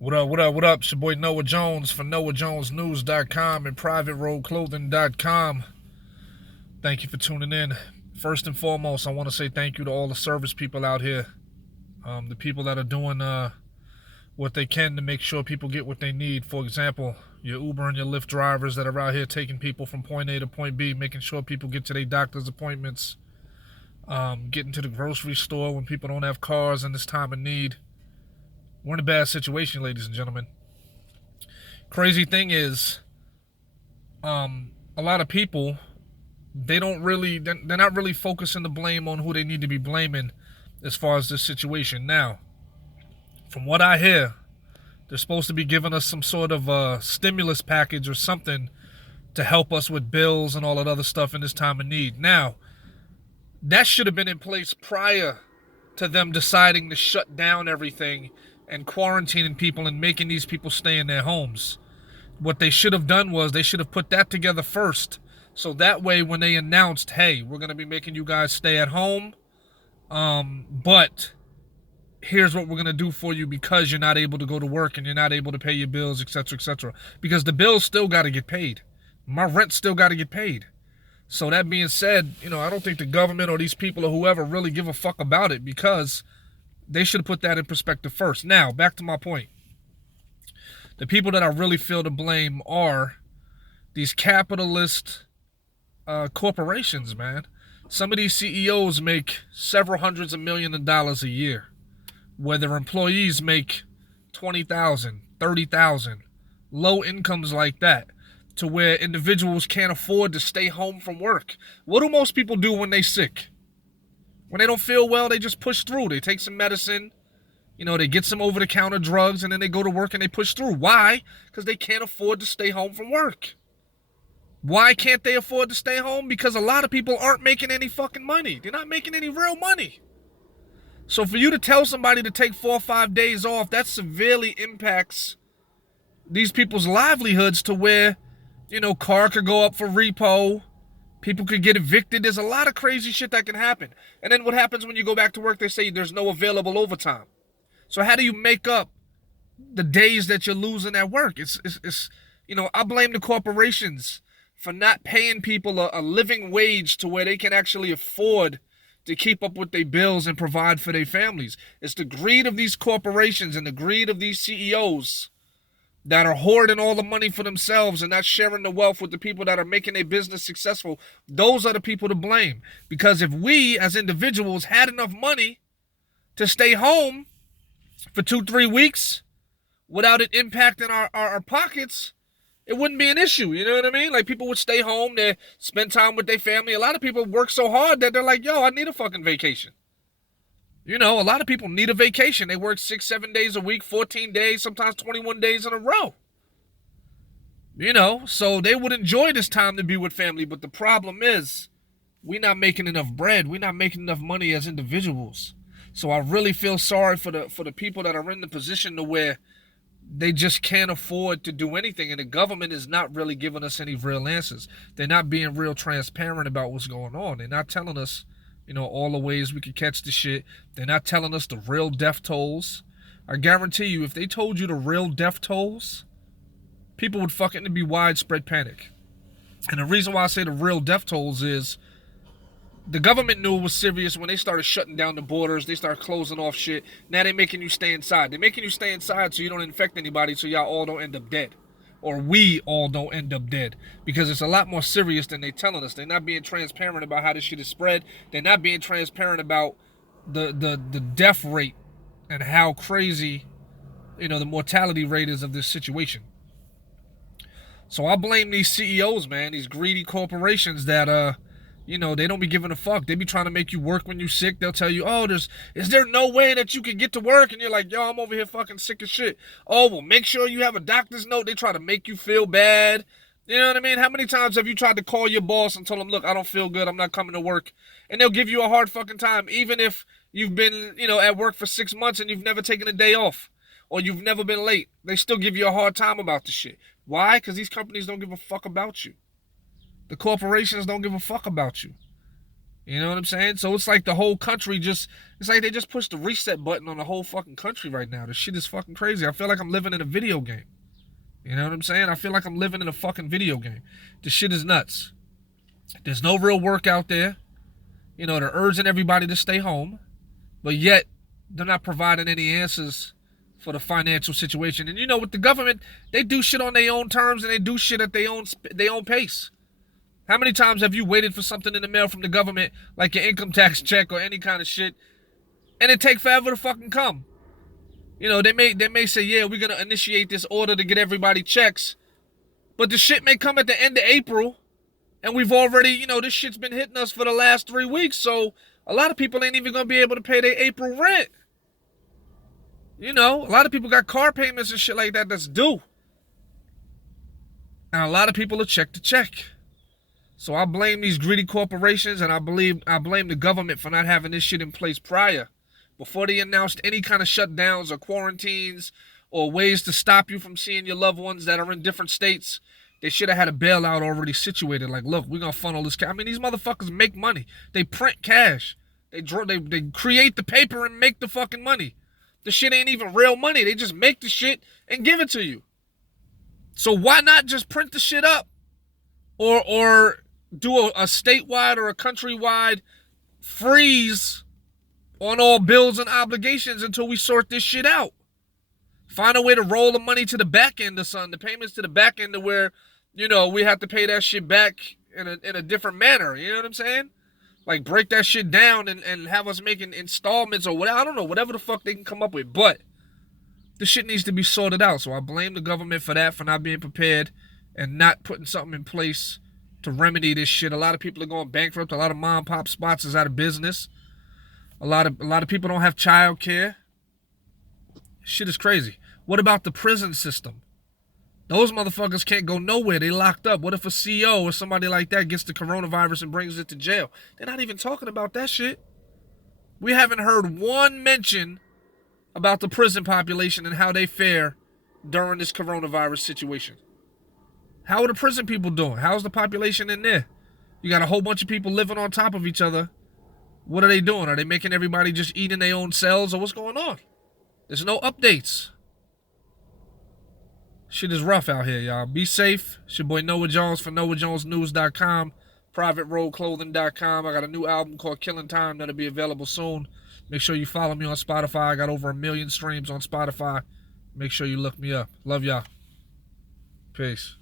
What up, what up, what up? It's your boy Noah Jones for NoahJonesNews.com and PrivateRoadClothing.com. Thank you for tuning in. First and foremost, I want to say thank you to all the service people out here. The people that are doing what they can to make sure people get what they need. For example, your Uber and your Lyft drivers that are out here taking people from point A to point B, making sure people get to their doctor's appointments, getting to the grocery store when people don't have cars in this time of need. We're in a bad situation, ladies and gentlemen. Crazy thing is, a lot of people, they're not really focusing the blame on who they need to be blaming as far as this situation. Now, from what I hear, they're supposed to be giving us some sort of a stimulus package or something to help us with bills and all that other stuff in this time of need. Now, that should have been in place prior to them deciding to shut down everything and quarantining people and making these people stay in their homes. What they should have done was they should have put that together first. So that way when they announced, hey, we're going to be making you guys stay at home, but here's what we're going to do for you because you're not able to go to work and you're not able to pay your bills, etc., etc. Because the bills still got to get paid. My rent still got to get paid. So that being said, I don't think the government or these people or whoever really give a fuck about it, because they should have put that in perspective first. Now, back to my point. The people that I really feel to blame are these capitalist corporations, man. Some of these CEOs make several hundreds of millions of dollars a year, where their employees make $20,000, $30,000, low incomes like that, to where individuals can't afford to stay home from work. What do most people do when they're sick? When they don't feel well, they just push through. They take some medicine, they get some over-the-counter drugs, and then they go to work and they push through. Why? Because they can't afford to stay home from work. Why can't they afford to stay home? Because a lot of people aren't making any fucking money. They're not making any real money. So for you to tell somebody to take 4 or 5 days off, that severely impacts these people's livelihoods to where, car could go up for repo. People could get evicted. There's a lot of crazy shit that can happen. And then what happens when you go back to work? They say there's no available overtime. So how do you make up the days that you're losing at work? I blame the corporations for not paying people a living wage to where they can actually afford to keep up with their bills and provide for their families. It's the greed of these corporations and the greed of these CEOs that are hoarding all the money for themselves and not sharing the wealth with the people that are making their business successful. Those are the people to blame. Because if we as individuals had enough money to stay home for 2-3 weeks without it impacting our pockets, it wouldn't be an issue. You know what I mean? Like, people would stay home, they spend time with their family. A lot of people work so hard that they're like, yo, I need a fucking vacation. A lot of people need a vacation. They work 6-7 days a week, 14 days, sometimes 21 days in a row. So they would enjoy this time to be with family. But the problem is, we're not making enough bread. We're not making enough money as individuals. So I really feel sorry for the people that are in the position to where they just can't afford to do anything. And the government is not really giving us any real answers. They're not being real transparent about what's going on. They're not telling us all the ways we could catch the shit. They're not telling us the real death tolls. I guarantee you, if they told you the real death tolls, people would fucking be widespread panic. And the reason why I say the real death tolls is the government knew it was serious when they started shutting down the borders. They started closing off shit. Now they're making you stay inside. They're making you stay inside so you don't infect anybody, so y'all all don't end up dead. Or we all don't end up dead, because it's a lot more serious than they telling us. They're not being transparent about how this shit is spread. They're not being transparent about the death rate and how crazy, the mortality rate is of this situation. So I blame these CEOs, man, these greedy corporations that, they don't be giving a fuck. They be trying to make you work when you're sick. They'll tell you, oh, is there no way that you can get to work? And you're like, yo, I'm over here fucking sick as shit. Oh, well, make sure you have a doctor's note. They try to make you feel bad. You know what I mean? How many times have you tried to call your boss and tell them, look, I don't feel good, I'm not coming to work? And they'll give you a hard fucking time, even if you've been, at work for 6 months and you've never taken a day off, or you've never been late. They still give you a hard time about the shit. Why? Because these companies don't give a fuck about you. The corporations don't give a fuck about you. You know what I'm saying? So it's like the whole country it's like they just pushed the reset button on the whole fucking country right now. This shit is fucking crazy. I feel like I'm living in a video game. You know what I'm saying? I feel like I'm living in a fucking video game. This shit is nuts. There's no real work out there. You know, they're urging everybody to stay home, but yet they're not providing any answers for the financial situation. And you know, with the government, they do shit on their own terms and they do shit at their own pace. How many times have you waited for something in the mail from the government, like your income tax check or any kind of shit, and it take forever to fucking come? You know, they may say, yeah, we're gonna initiate this order to get everybody checks, but the shit may come at the end of April, and we've already, you know, this shit's been hitting us for the last 3 weeks, so a lot of people ain't even gonna be able to pay their April rent. You know, a lot of people got car payments and shit like that that's due. And a lot of people are check to check. So I blame these greedy corporations, and I blame the government for not having this shit in place prior. Before they announced any kind of shutdowns or quarantines or ways to stop you from seeing your loved ones that are in different states, they should have had a bailout already situated. Like, look, we're going to funnel this cash. I mean, these motherfuckers make money. They print cash. They create the paper and make the fucking money. The shit ain't even real money. They just make the shit and give it to you. So why not just print the shit up? Or do a statewide or a countrywide freeze on all bills and obligations until we sort this shit out. Find a way to roll the money to the back end or something, the payments to the back end to where, you know, we have to pay that shit back in a different manner. You know what I'm saying? Like, break that shit down and have us making installments or whatever. I don't know, whatever the fuck they can come up with. But the shit needs to be sorted out. So I blame the government for that, for not being prepared and not putting something in place to remedy this shit. A lot of people are going bankrupt. A lot of mom and pop spots is out of business. A lot of people don't have child care. Shit is crazy. What about the prison system? Those motherfuckers can't go nowhere. They locked up. What if a CEO or somebody like that gets the coronavirus and brings it to jail? They're not even talking about that shit. We haven't heard one mention about the prison population and how they fare during this coronavirus situation. How are the prison people doing? How's the population in there? You got a whole bunch of people living on top of each other. What are they doing? Are they making everybody just eat in their own cells, or what's going on? There's no updates. Shit is rough out here, y'all. Be safe. It's your boy Noah Jones for NoahJonesNews.com, PrivateRoadClothing.com. I got a new album called Killing Time that'll be available soon. Make sure you follow me on Spotify. I got over 1 million streams on Spotify. Make sure you look me up. Love y'all. Peace.